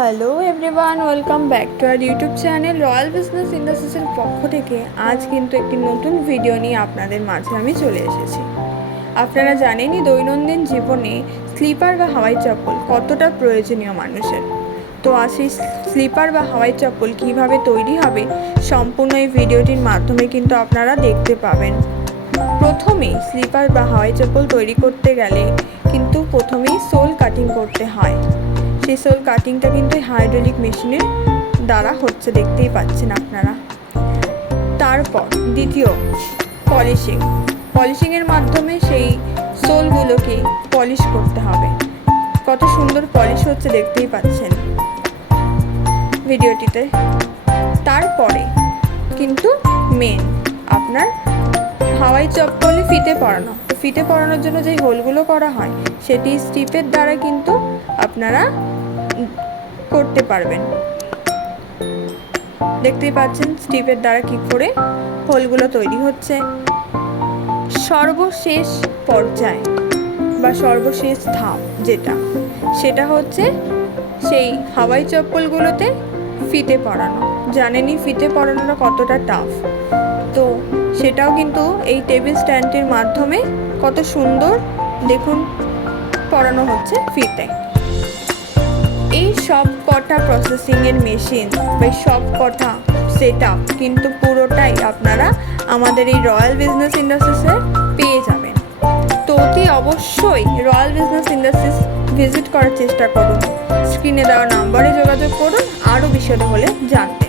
Hello everyone, welcome back to our YouTube channel royal business ইন্ডাস্ট্রিজের পক্ষ থেকে। আজ কিন্তু একটি নতুন ভিডিও নিয়ে আপনাদের মাঝে আমি চলে এসেছি। আপনারা জানেনই দৈনন্দিন জীবনে স্লিপার বা হাওয়াই চপ্পল কতটা প্রয়োজনীয় মানুষের। তো আজ সেই স্লিপার বা হাওয়াই চপ্পল কীভাবে তৈরি হবে সম্পূর্ণ এই ভিডিওটির মাধ্যমে কিন্তু আপনারা দেখতে পাবেন। প্রথমেই স্লিপার বা হাওয়াই চপ্পল তৈরি করতে গেলে কিন্তু প্রথমেই সোল কাটিং করতে হয়। সেই সোল কাটিংটা কিন্তু হাইড্রোলিক মেশিনের দ্বারা হচ্ছে, দেখতেই পাচ্ছেন আপনারা। তারপর দ্বিতীয় পলিশিংয়ের মাধ্যমে সেই সোলগুলোকে পলিশ করতে হবে। কত সুন্দর পলিশ হচ্ছে দেখতেই পাচ্ছেন ভিডিওটিতে। তারপরে কিন্তু মেন আপনার হাওয়াই চপ্পলে ফিতে পরানোর জন্য যে হোলগুলো করা হয় সেটি স্টিপের দ্বারা কিন্তু আপনারা করতে পারবেন। দেখতেই পাচ্ছেন স্টিপের দ্বারা কি করে হোলগুলো তৈরি হচ্ছে। সর্বশেষ পর্যায় বা সর্বশেষ ধাপ সেটা হচ্ছে সেই হাওয়াই চপ্পলগুলোতে ফিতে পরানো। জানেনই ফিতে পরানোটা কতটা টাফ। তো সেটাও কিন্তু এই টেবিল স্ট্যান্ডের মাধ্যমে কত সুন্দর দেখুন পরানো হচ্ছে ফিতে। এই সব কটা প্রসেসিংয়ের মেশিন বা সব কটা সেট আপ কিন্তু পুরোটাই আপনারা আমাদের এই রয়্যাল বিজনেস ইন্ডাস্ট্রিজে পেয়ে যাবেন। তো অতি অবশ্যই রয়্যাল বিজনেস ইন্ডাস্ট্রিজ ভিজিট করার চেষ্টা করুন। স্ক্রিনে দেওয়া নাম্বারে যোগাযোগ করুন আরও বিশদ হলে জানতে।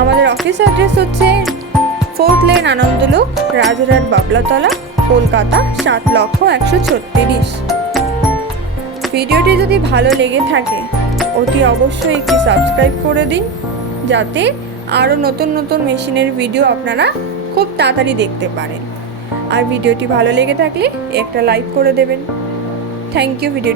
আমাদের অফিস অ্যাড্রেস হচ্ছে 4th লেন আনন্দলোক, রাজারহাট, বাবলাতলা, কলকাতা 7,136,000। ভিডিওটি যদি ভালো লেগে থাকে অতি অবশ্যই একটি সাবস্ক্রাইব করে দিন, যাতে আরও নতুন নতুন মেশিনের ভিডিও আপনারা খুব তাড়াতাড়ি দেখতে পারেন। আর ভিডিওটি ভালো লেগে থাকলে একটা লাইক করে দেবেন। Thank you. ভিডিও